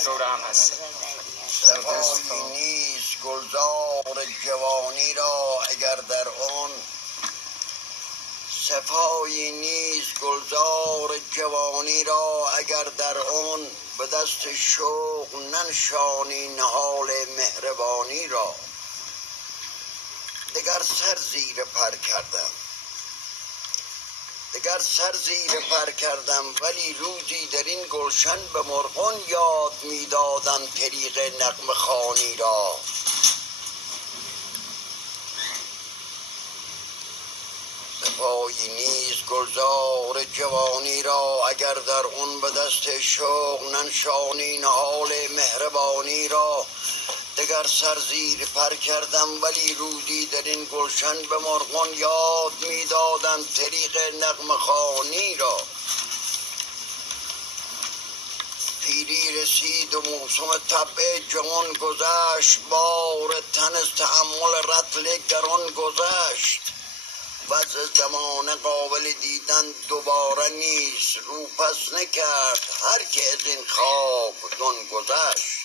دوره هم هست. صفایی نیست گلزار جوانی را اگر در آن صفایی نیست گلزار جوانی را اگر در آن به دست شوق ننشانی نهال مهربانی را. دگر سر زیر پر کردم ولی روزی در این گلشن به مرغان یاد میدادم طریق نغمه خوانی را. صفایی نیست گلزار جوانی را اگر در اون به دست شوق ننشانی نهال مهربانی را. دگر سر زیر پر کردم ولی روزی در این گلشن به مرغان یاد میدادم طریق نغمه خوانی را. پیری رسید و موسم طبع جوان گذشت، بار تن از تحمل رطل گران گذشت. وضع زمان قابل دیدن دوباره نیست، رو پس نکرد هر که از این خواب دن گذشت.